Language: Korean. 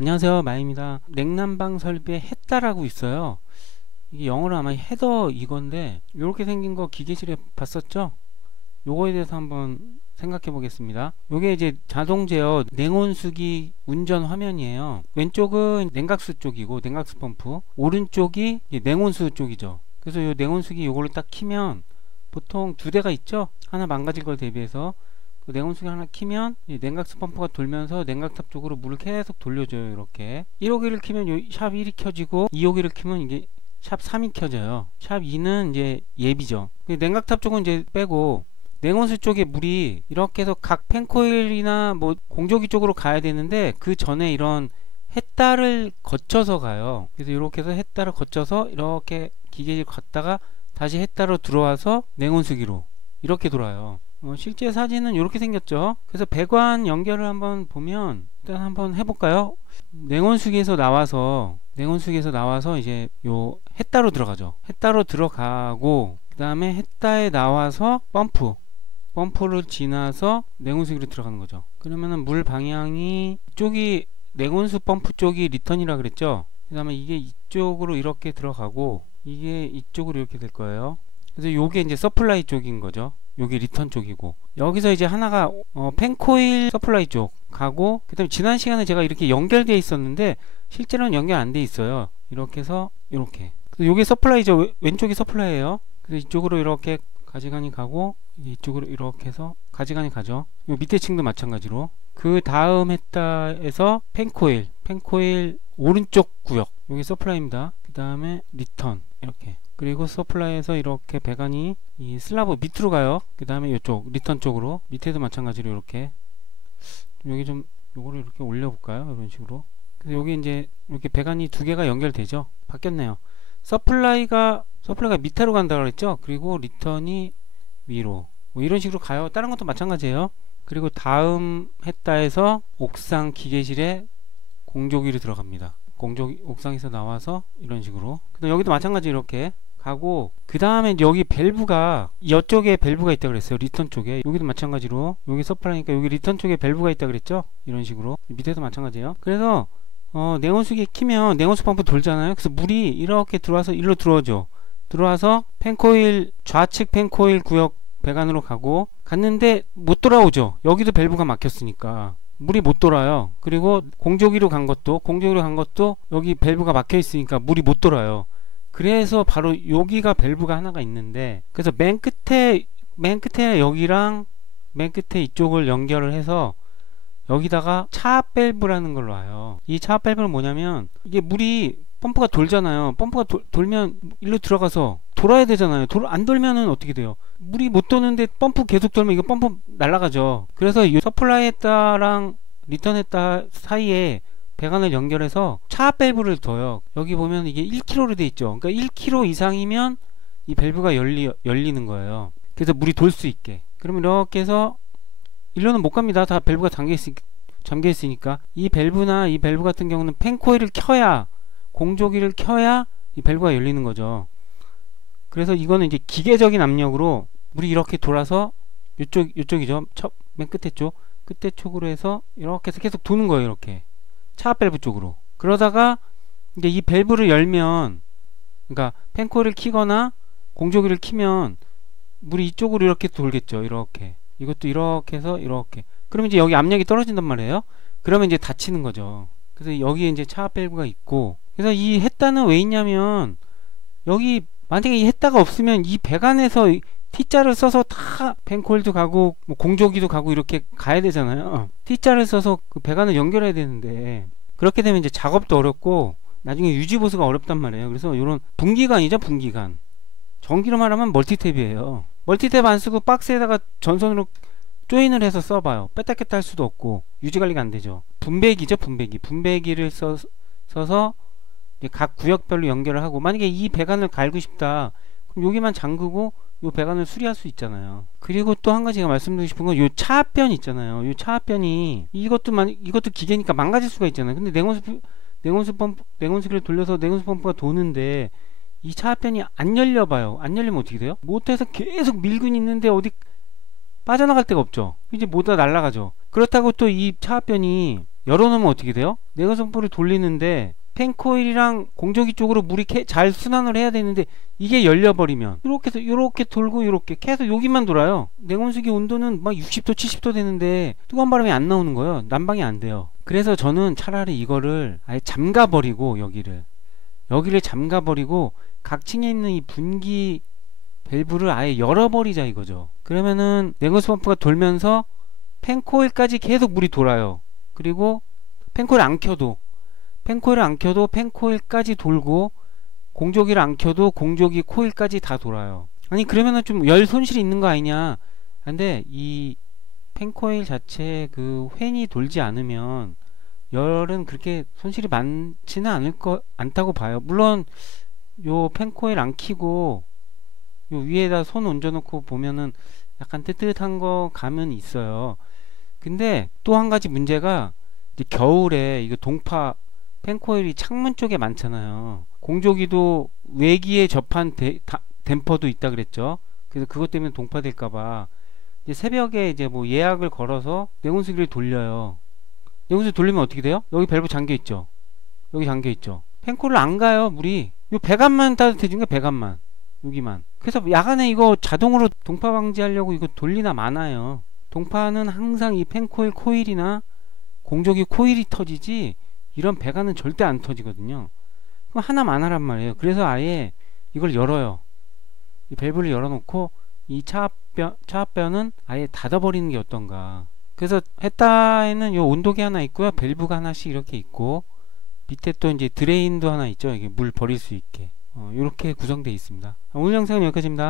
안녕하세요, 마입니다. 냉난방 설비에 헤다라고 있어요. 이게 영어로 아마 헤더 이건데 이렇게 생긴 거 기계실에 봤었죠? 요거에 대해서 한번 생각해 보겠습니다. 요게 이제 자동 제어 냉온수기 운전 화면이에요. 왼쪽은 냉각수 쪽이고 냉각수 펌프, 오른쪽이 냉온수 쪽이죠. 그래서 요 냉온수기 요거를 딱 키면 보통 두 대가 있죠? 하나 망가질 걸 대비해서 그 냉온수기 하나 키면 냉각수 펌프가 돌면서 냉각탑 쪽으로 물을 계속 돌려줘요. 이렇게 1호기를 키면 요 샵 1이 켜지고 2호기를 키면 이게 샵 3이 켜져요. 샵 2는 이제 예비죠. 냉각탑 쪽은 이제 빼고 냉온수 쪽에 물이 이렇게 해서 각 팬코일이나 뭐 공조기 쪽으로 가야 되는데 그 전에 이런 햇달을 거쳐서 가요. 그래서 이렇게 해서 햇달을 거쳐서 이렇게 기계를 갔다가 다시 햇달로 들어와서 냉온수기로 이렇게 돌아요. 실제 사진은 이렇게 생겼죠. 그래서 배관 연결을 한번 보면 일단 한번 해볼까요? 냉온수기에서 나와서 이제 요 햇다로 들어가죠. 햇다로 들어가고 그 다음에 햇다에 나와서 펌프를 지나서 냉온수기로 들어가는 거죠. 그러면은 물 방향이 이쪽이 냉온수 펌프 쪽이 리턴이라 그랬죠. 그 다음에 이게 이쪽으로 이렇게 들어가고 이게 이쪽으로 이렇게 될 거예요. 그래서 요게 이제 서플라이 쪽인 거죠. 요게 리턴 쪽이고 여기서 이제 하나가 팬코일 서플라이 쪽 가고 그 다음에 지난 시간에 제가 이렇게 연결되어 있었는데 실제로는 연결 안 돼 있어요. 이렇게 해서 이렇게 요게 서플라이죠. 왼쪽이 서플라이에요. 그래서 이쪽으로 이렇게 가지간히 가고 이쪽으로 이렇게 해서 가지간히 가죠. 요 밑에 층도 마찬가지로 그 다음 햇다에서 팬코일 오른쪽 구역 요게 서플라이입니다. 그 다음에 리턴 이렇게 그리고 서플라이에서 이렇게 배관이 이 슬라브 밑으로 가요. 그 다음에 이쪽 리턴 쪽으로 밑에도 마찬가지로 이렇게 여기 좀 요거를 이렇게 올려볼까요? 이런 식으로. 그래서 여기 이제 이렇게 배관이 두 개가 연결되죠. 바뀌었네요. 서플라이가 밑으로 간다고 그랬죠. 그리고 리턴이 위로 뭐 이런 식으로 가요. 다른 것도 마찬가지예요. 그리고 다음 햇다에서 옥상 기계실에 공조기로 들어갑니다. 옥상에서 나와서 이런 식으로. 그다음 여기도 마찬가지 이렇게 가고 그 다음에 여기 밸브가 이쪽에 밸브가 있다 그랬어요. 리턴 쪽에 여기도 마찬가지로 여기 서플라이니까 여기 리턴 쪽에 밸브가 있다 그랬죠. 이런 식으로 밑에도 마찬가지예요. 그래서 냉온수기 키면 냉온수 펌프 돌잖아요. 그래서 물이 이렇게 들어와서 일로 들어와서 팬코일 좌측 팬코일 구역 배관으로 갔는데 못 돌아오죠. 여기도 밸브가 막혔으니까 물이 못 돌아요. 그리고 공조기로 간 것도 여기 밸브가 막혀 있으니까 물이 못 돌아요. 그래서 바로 여기가 밸브가 하나가 있는데 그래서 맨 끝에 여기랑 맨 끝에 이쪽을 연결을 해서 여기다가 차압 밸브라는 걸로 와요. 이 차압 밸브는 뭐냐면 이게 물이 펌프가 돌잖아요. 펌프가 돌면 일로 들어가서 돌아야 되잖아요. 안 돌면은 어떻게 돼요? 물이 못 도는데 펌프 계속 돌면 이거 펌프 날아가죠. 그래서 이 서플라이 했다랑 리턴 했다 사이에 배관을 연결해서 차압 밸브를 둬요. 여기 보면 이게 1kg로 돼 있죠. 그러니까 1kg 이상이면 이 밸브가 열리는 거예요. 그래서 물이 돌 수 있게. 그러면 이렇게 해서 일로는 못 갑니다. 다 밸브가 잠겨 있으니까. 이 밸브 같은 경우는 팬코일을 켜야 공조기를 켜야 이 밸브가 열리는 거죠. 그래서 이거는 이제 기계적인 압력으로 물이 이렇게 돌아서 이쪽이죠. 맨 끝에 쪽으로 해서 이렇게 해서 계속 도는 거예요. 이렇게 차압 밸브 쪽으로. 그러다가 이제 이 밸브를 열면 그러니까 팬코일을 키거나 공조기를 키면 물이 이쪽으로 이렇게 돌겠죠. 이렇게 이것도 이렇게 해서 이렇게 그러면 이제 여기 압력이 떨어진단 말이에요. 그러면 이제 닫히는 거죠. 그래서 여기에 이제 차압 밸브가 있고 그래서 이 햇다는 왜 있냐면 여기 만약에 이 햇다가 없으면 이 배관에서 T자를 써서 다 팬코일도 가고 뭐 공조기도 가고 이렇게 가야 되잖아요. T자를 써서 그 배관을 연결해야 되는데 그렇게 되면 이제 작업도 어렵고 나중에 유지보수가 어렵단 말이에요. 그래서 이런 분기관이죠. 분기관. 전기로 말하면 멀티탭이에요. 멀티탭 안 쓰고 박스에다가 전선으로 조인을 해서 써봐요. 뺐다 꼈다 할 수도 없고 유지관리가 안 되죠. 분배기죠. 분배기를 써서 각 구역별로 연결을 하고 만약에 이 배관을 갈고 싶다 그럼 여기만 잠그고 이 배관을 수리할 수 있잖아요. 그리고 또 한 가지 제가 말씀드리고 싶은 건 이 차압변 있잖아요. 이 차압변이 이것도 기계니까 망가질 수가 있잖아요. 근데 냉온수기를 돌려서 냉온수 펌프가 도는데 이 차압변이 안 열려봐요. 안 열리면 어떻게 돼요? 모터에서 계속 밀고 있는데 어디 빠져나갈 데가 없죠. 이제 모두가 날아가죠. 그렇다고 또 이 차압변이 열어놓으면 어떻게 돼요? 내구성포를 돌리는데 팬코일이랑 공조기 쪽으로 물이 잘 순환을 해야 되는데 이게 열려버리면 이렇게 해서 이렇게 돌고 이렇게 계속 여기만 돌아요. 냉온수기 온도는 막 60도 70도 되는데 뜨거운 바람이 안 나오는 거예요. 난방이 안 돼요. 그래서 저는 차라리 이거를 아예 잠가버리고 여기를 잠가버리고 각 층에 있는 이 분기 밸브를 아예 열어버리자 이거죠. 그러면은 냉온수 펌프가 돌면서 팬코일까지 계속 물이 돌아요. 그리고 팬코일 안 켜도 팬코일까지 돌고 공조기를 안 켜도 공조기 코일까지 다 돌아요. 아니 그러면은 좀 열 손실이 있는 거 아니냐. 근데 이 팬코일 자체 그 팬이 돌지 않으면 열은 그렇게 손실이 많지는 않다고 봐요. 물론 요 팬코일 안 켜고 요 위에다 손 얹어놓고 보면은 약간 뜨뜻한 거 감은 있어요. 근데 또 한 가지 문제가 이제 겨울에 이거 동파 팬코일이 창문 쪽에 많잖아요. 공조기도 외기에 접한 댐퍼도 있다 그랬죠. 그래서 그것 때문에 동파될까봐 이제 새벽에 이제 뭐 예약을 걸어서 냉온수기를 돌려요. 냉온수기 돌리면 어떻게 돼요? 여기 밸브 잠겨 있죠. 여기 잠겨 있죠. 팬코일 안 가요 물이. 요 배관만 따뜻해진 거야. 배관만 여기만. 그래서 야간에 이거 자동으로 동파 방지하려고 이거 돌리나 마나요. 동파는 항상 이 팬코일 코일이나 공조기 코일이 터지지 이런 배관은 절대 안 터지거든요. 그럼 하나만 하란 말이에요. 그래서 아예 이걸 열어요. 이 밸브를 열어놓고 이 차압변은 아예 닫아버리는 게 어떤가. 그래서 했다에는 요 온도계 하나 있고요. 밸브가 하나씩 이렇게 있고 밑에 또 이제 드레인도 하나 있죠. 이게 물 버릴 수 있게. 이렇게 구성되어 있습니다. 오늘 영상은 여기까지입니다.